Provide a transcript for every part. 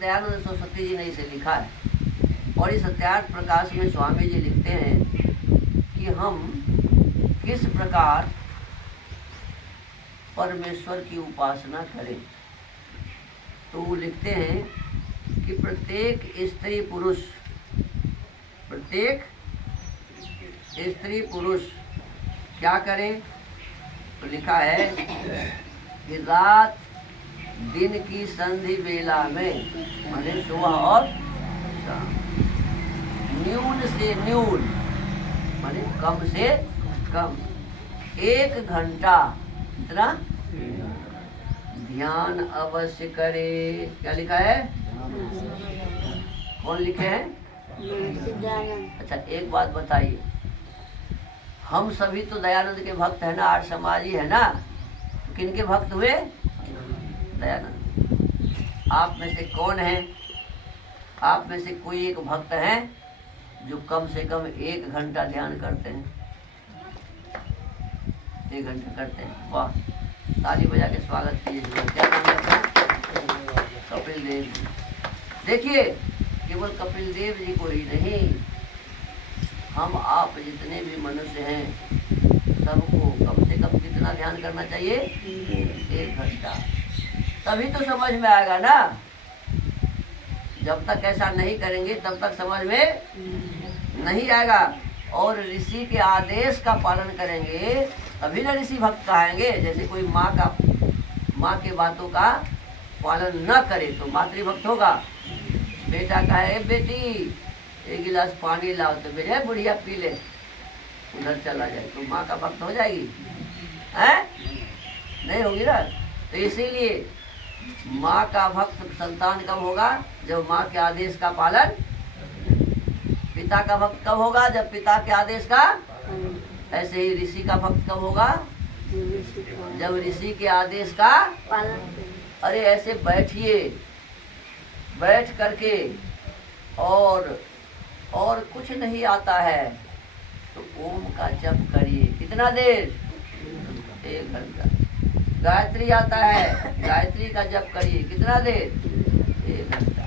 दयानंद सरस्वती जी ने इसे लिखा है और इस सत्यार्थ प्रकाश में स्वामी जी लिखते हैं कि हम किस प्रकार परमेश्वर की उपासना करें। तो वो लिखते हैं कि प्रत्येक स्त्री पुरुष क्या करें। तो लिखा है कि रात दिन की संधि बेला में माने सुबह और शाम न्यून से न्यून माने कम से कम 1 घंटा इतना ध्यान अवश्य करे। क्या लिखा है? कौन लिखे हैं? अच्छा, एक बात बताइए, हम सभी तो दयानंद के भक्त है ना, आर्य समाजी है ना, तो किनके भक्त हुए? दयानंद। आप में से कौन है, आप में से कोई एक भक्त है जो कम से कम 1 घंटा ध्यान करते हैं? 1 घंटा करते हैं, वाह, ताली बजा के स्वागत कीजिए। क्या नाम है? कपिल देव जी। देखिए, केवल कपिल देव जी को ही नहीं, हम आप जितने भी मनुष्य हैं सबको कम से कम कितना ध्यान करना चाहिए? 1 घंटा। तभी तो समझ में आएगा ना। जब तक ऐसा नहीं करेंगे तब तक समझ में नहीं आएगा। और ऋषि के आदेश का पालन करेंगे तभी ना ऋषि भक्त कहेंगे। जैसे कोई माँ के बातों का पालन न करे तो मातृभक्त होगा। बेटा कहे बेटी 1 गिलास पानी लाओ तो बेटे बुढ़िया पी ले, उधर चला जाए तो माँ का भक्त हो जाएगी? हैं? नहीं होगी ना। तो इसीलिए माँ का भक्त संतान कब होगा? जब माँ के आदेश का पालन। पिता का भक्त कब होगा? जब पिता के आदेश का। ऐसे ही ऋषि का भक्त कब होगा? जब ऋषि के आदेश का पालन। अरे ऐसे बैठिए, बैठ करके और कुछ नहीं आता है तो ओम का जप करिए। कितना देर? 1 घंटा। गायत्री आता है, गायत्री का जप करिए। कितना देर? 1 घंटा।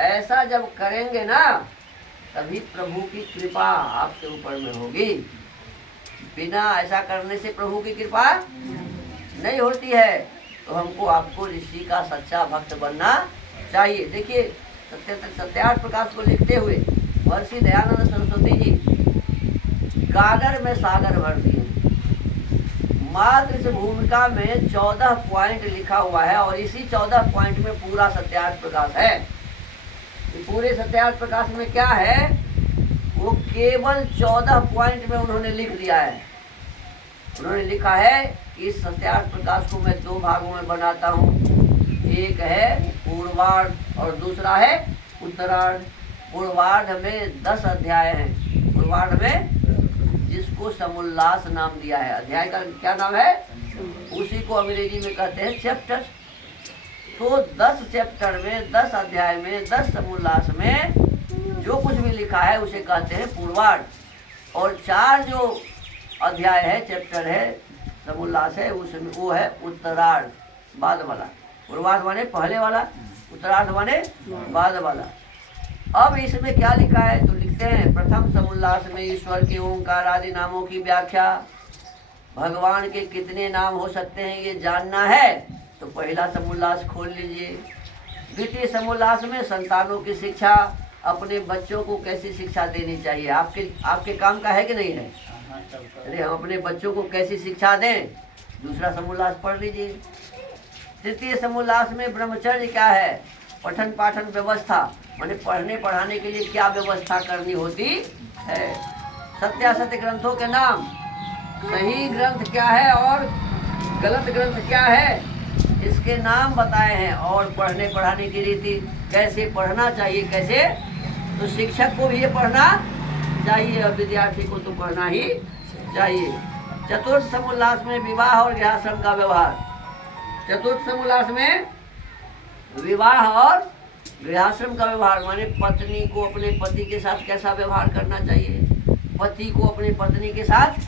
ऐसा जब करेंगे ना तभी प्रभु की कृपा आपके ऊपर में होगी। बिना ऐसा करने से प्रभु की कृपा नहीं होती है। तो हमको आपको ऋषि का सच्चा भक्त बनना चाहिए। देखिए, सत्यार्थ प्रकाश को लिखते हुए महर्षि दयानंद सरस्वती जी गागर में सागर भर दिए। मात्र इस भूमिका में 14 पॉइंट लिखा हुआ है और इसी 14 पॉइंट में पूरा सत्यार्थ प्रकाश है। पूरे सत्यार्थ प्रकाश में क्या है? वो केवल 14 पॉइंट में उन्होंने लिख दिया है। उन्होंने लिखा है कि इस सत्यार्थ प्रकाश को मैं 2 भागों में बनाता हूँ। एक है पूर्वार्ध और दूसरा है उत्तरार्ध। पूर्वार्ध में 10 अध्याय हैं। पूर्वार्ध में जिसको समुल्लास नाम दिया है, अध्याय का क्या नाम है? उसी को अंग्रेजी में कहते हैं चैप्टर। तो 10 चैप्टर में, 10 अध्याय में, 10 समुल्लास में जो कुछ भी लिखा है उसे कहते हैं पूर्वार्ध। और 4 जो अध्याय है, चैप्टर है, समुल्लास है, उसमें वो है उत्तरार्ध, बाद वाला। पूर्वार्ध माने पहले वाला, उत्तरार्ध माने बाद वाला। अब इसमें क्या लिखा है? तो लिखते हैं प्रथम समुल्लास में ईश्वर के ओंकार आदि नामों की व्याख्या। भगवान के कितने नाम हो सकते हैं ये जानना है तो पहला समुल्लास खोल लीजिए। द्वितीय समुल्लास में संतानों की शिक्षा, अपने बच्चों को कैसी शिक्षा देनी चाहिए, आपके काम का है कि नहीं है? अरे हम अपने बच्चों को कैसी शिक्षा दें, दूसरा समुल्लास पढ़ लीजिए। तृतीय समुल्लास में ब्रह्मचर्य क्या है, पठन पाठन व्यवस्था माने पढ़ने पढ़ाने के लिए क्या व्यवस्था करनी होती है। सत्यासत्य ग्रंथों के नाम, सही ग्रंथ क्या है और गलत ग्रंथ क्या है, इसके नाम बताए हैं। और पढ़ने पढ़ाने की रीति, कैसे पढ़ना चाहिए, कैसे, तो शिक्षक को भी ये पढ़ना चाहिए और विद्यार्थी को तो पढ़ना ही चाहिए। चतुर्थ समुल्लास में विवाह और गृहस्थाश्रम का व्यवहार। चतुर्थ समुल्लास में विवाह और गृहस्थाश्रम का व्यवहार माने पत्नी को अपने पति के साथ कैसा व्यवहार करना चाहिए, पति को अपनी पत्नी के साथ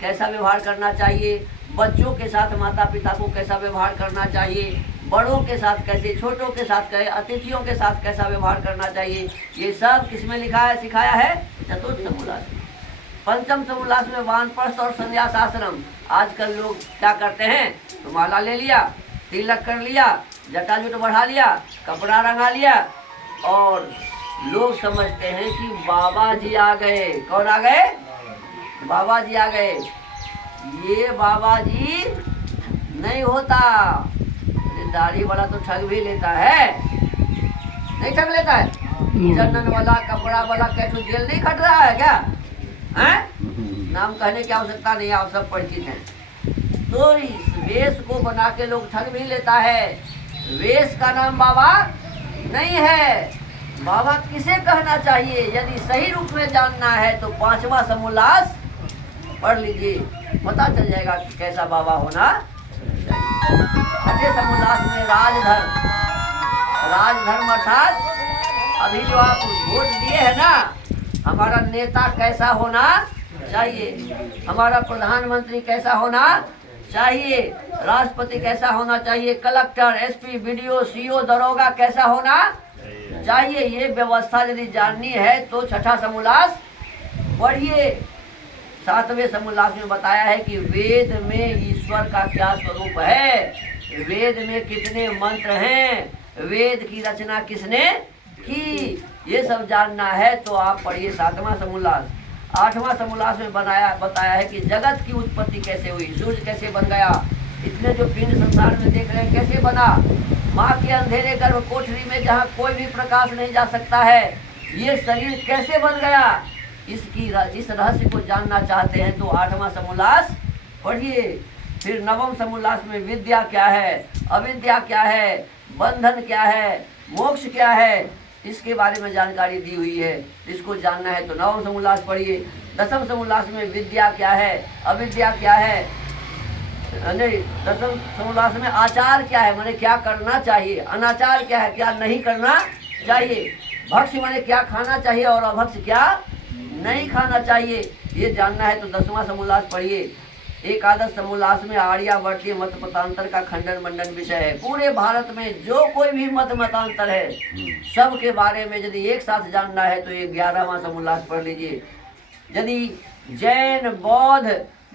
कैसा व्यवहार करना चाहिए, बच्चों के साथ माता पिता को कैसा व्यवहार करना चाहिए, बड़ों के साथ कैसे, छोटों के साथ कैसे, अतिथियों के साथ कैसा व्यवहार करना चाहिए, ये सब किसमें लिखा है, सिखाया है? चतुर्थ समोल्लास में। पंचम समोल्लास में वानप्रस्थ और संन्यास आश्रम। आजकल लोग क्या करते हैं, तो माला ले लिया, तिलक कर लिया, जटाजूट बढ़ा लिया, कपड़ा रंगा लिया, और लोग समझते हैं कि बाबा जी आ गए। कौन आ गए? बाबा जी आ गए। ये बाबा जी नहीं होता। दाढ़ी वाला तो ठग भी लेता है, नहीं ठग लेता है? चंदन वाला, कपड़ा वाला, कैठू जेल नहीं खट रहा है क्या? हैं? नाम कहने की आवश्यकता नहीं, आप सब परिचित हैं। तो इस वेश को बना के लोग ठग भी लेता है। वेश का नाम बाबा नहीं है। बाबा किसे कहना चाहिए? यदि सही रूप में जानना है तो 5वां समोल्लास पढ़ लीजिए, पता चल जाएगा कि कैसा बाबा होना। 6ठे समोल्लास में राजधर्म। राजधर्म अर्थात अभी जो आप वोट दिए है ना, हमारा नेता कैसा होना चाहिए, हमारा प्रधानमंत्री कैसा होना चाहिए, राष्ट्रपति कैसा होना चाहिए, कलेक्टर, एसपी, बीडीओ, सीओ, दरोगा कैसा होना चाहिए, ये व्यवस्था यदि जाननी है तो 6ठा समोल्लास पढ़िए। 7वें समोल्लास में बताया है कि वेद में ईश्वर का क्या स्वरूप है, वेद में कितने मंत्र हैं, वेद की रचना किसने की, ये सब जानना है तो आप पढ़िए 7वां समोल्लास। 8वां समोल्लास में बताया है कि जगत की उत्पत्ति कैसे हुई, सूर्य कैसे बन गया, इतने जो पिंड संसार में देख रहे हैं कैसे बना, माँ के अंधेरे गर्भ कोठरी में जहाँ कोई भी प्रकाश नहीं जा सकता है, ये शरीर कैसे बन गया, इस रहस्य को जानना चाहते हैं तो 8वां समोल्लास पढ़िए। फिर 9वें समोल्लास में विद्या क्या है, अविद्या क्या है, बंधन क्या है, मोक्ष क्या है, इसके बारे में जानकारी दी हुई है। इसको जानना है तो 9वां समोल्लास पढ़िए। 10वें समोल्लास में विद्या क्या है, अविद्या क्या है, नहीं 10वें समोल्लास में आचार क्या है, माने क्या करना चाहिए, अनाचार क्या है, क्या नहीं करना चाहिए, भक्ष्य माने क्या खाना चाहिए और अभक्ष्य क्या नहीं खाना चाहिए, ये जानना है तो 10वां समोल्लास पढ़िए। 11 समोल्लास में आर्यावर्तीय मत मतांतर का खंडन मंडन विषय है। पूरे भारत में जो कोई भी मत मतांतर है सब के बारे में यदि एक साथ जानना है तो ये 11वां समोल्लास पढ़ लीजिए। यदि जैन, बौद्ध,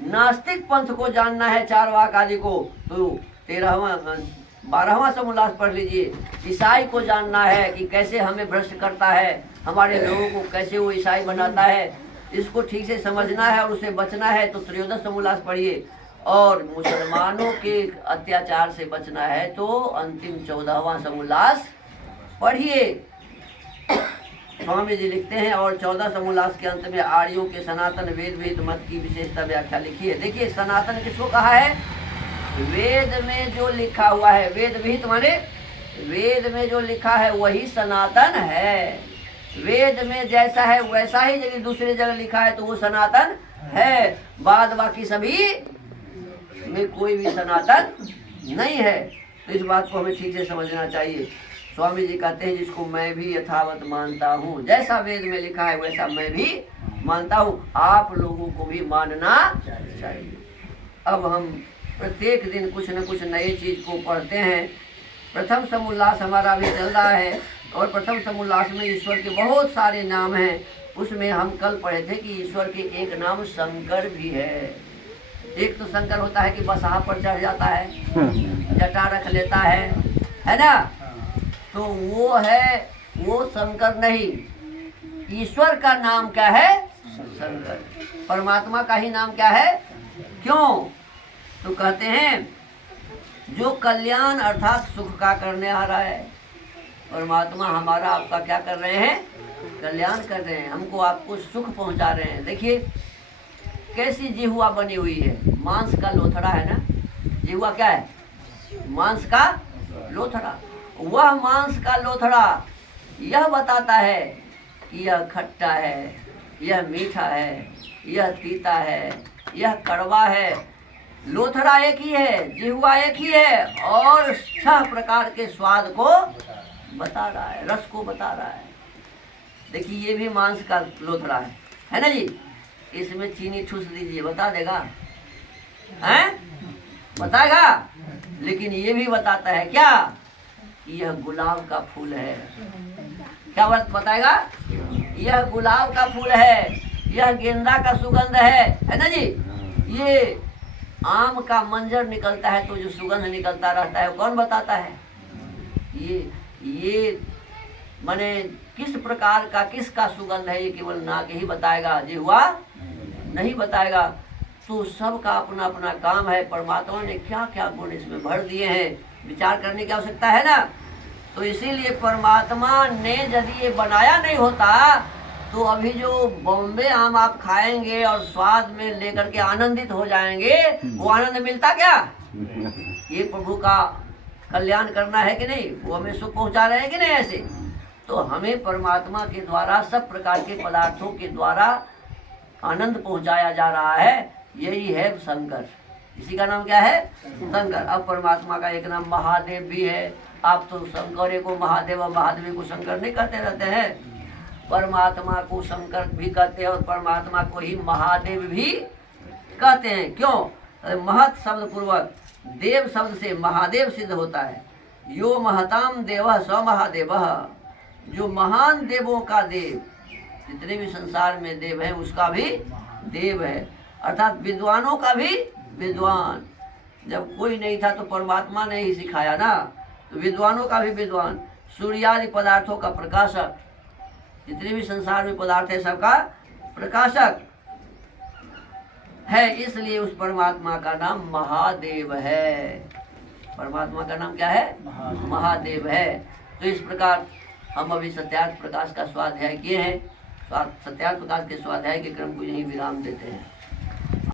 नास्तिक पंथ को जानना है, चारवाक आदि को, तो 12वां समोल्लास पढ़ लीजिए। ईसाई को जानना है कि कैसे हमें भ्रष्ट करता है, हमारे लोगों को कैसे वो ईसाई बनाता है, इसको ठीक से समझना है और उसे बचना है तो 13 समोल्लास पढ़िए। और मुसलमानों के अत्याचार से बचना है तो अंतिम 14वां समोल्लास पढ़िए। स्वामी जी लिखते हैं और 14 समोल्लास के अंत में आर्यों के सनातन वेद विहित मत की विशेषता व्याख्या लिखी है। देखिए सनातन किसको कहा है? वेद में जो लिखा हुआ है, वेद विहित माने वेद में जो लिखा है वही सनातन है। वेद में जैसा है वैसा ही यदि दूसरी जगह लिखा है तो वो सनातन है, बाद बाकी सभी में कोई भी सनातन नहीं है। तो इस बात को हमें ठीक से समझना चाहिए। स्वामी जी कहते हैं जिसको मैं भी यथावत मानता हूँ, जैसा वेद में लिखा है वैसा मैं भी मानता हूँ, आप लोगों को भी मानना चाहिए। अब हम प्रत्येक दिन कुछ न कुछ नई चीज को पढ़ते हैं। प्रथम समोल्लास हमारा अभी चल रहा है और प्रथम समोल्लास में ईश्वर के बहुत सारे नाम हैं। उसमें हम कल पढ़े थे कि ईश्वर के एक नाम शंकर भी है। एक तो शंकर होता है कि बसहा पर चढ़ जाता है, जटा रख लेता है ना, तो वो है, वो शंकर नहीं। ईश्वर का नाम क्या है? शंकर। परमात्मा का ही नाम क्या है? क्यों? तो कहते हैं जो कल्याण अर्थात सुख का करने आ रहा है, परमात्मा हमारा आपका क्या कर रहे हैं? कल्याण कर रहे हैं, हमको आपको सुख पहुंचा रहे हैं। देखिए कैसी जिह्वा बनी हुई है, मांस का लोथड़ा है ना, जिह्वा क्या है? मांस का लोथड़ा। वह मांस का लोथड़ा यह बताता है कि यह खट्टा है, यह मीठा है, यह तीता है, यह कड़वा है। लोथड़ा एक ही है, जिह्वा एक ही है और 6 प्रकार के स्वाद को बता रहा है, रस को बता रहा है। देखिए ये भी मांस का लोथड़ा है ना जी। इसमें चीनी ठूस दीजिए, बता देगा? हैं? बताएगा? लेकिन ये भी बताता है क्या कि यह गुलाब का फूल है। क्या बताएगा? यह गुलाब का फूल है, यह गेंदा का सुगंध है ना जी। ये आम का मंजर निकलता है तो जो सुगंध निकलता रहता है कौन बताता है? ये माने किस प्रकार का, किसका सुगंध है, ये केवल नाक ही बताएगा, जी हुआ नहीं बताएगा। तो सबका अपना अपना काम है। परमात्मा ने क्या क्या गुण इसमें भर दिए हैं, विचार करने की आवश्यकता है ना। तो इसीलिए परमात्मा ने यदि ये बनाया नहीं होता तो अभी जो बॉम्बे आम आप खाएंगे और स्वाद में लेकर के आनंदित हो जाएंगे, वो आनंद मिलता क्या? ये प्रभु का कल्याण करना है कि नहीं, वो हमें सुख पहुंचा रहे हैं कि नहीं? ऐसे तो हमें परमात्मा के द्वारा सब प्रकार के पदार्थों के द्वारा आनंद पहुंचाया जा रहा है। यही है शंकर। इसी का नाम क्या है? शंकर। अब परमात्मा का एक नाम महादेव भी है। आप तो शंकर को महादेव और महादेवी को शंकर नहीं कहते रहते हैं। परमात्मा को शंकर भी कहते हैं और परमात्मा को ही महादेव भी कहते हैं। क्यों? महत शब्द पूर्वक देव शब्द से महादेव सिद्ध होता है। यो महताम देव स महादेव, जो महान देवों का देव, जितने भी संसार में देव है उसका भी देव है, अर्थात विद्वानों का भी विद्वान। जब कोई नहीं था तो परमात्मा ने ही सिखाया ना, तो विद्वानों का भी विद्वान, सूर्यादि पदार्थों का प्रकाशक, जितने भी संसार में पदार्थ है सबका प्रकाशक है। इसलिए उस परमात्मा का नाम महादेव है। परमात्मा का नाम क्या है? महादेव है। तो इस प्रकार हम अभी सत्यार्थ प्रकाश का स्वाध्याय किए हैं। सत्यार्थ प्रकाश के स्वाध्याय के क्रम को यही विराम देते हैं।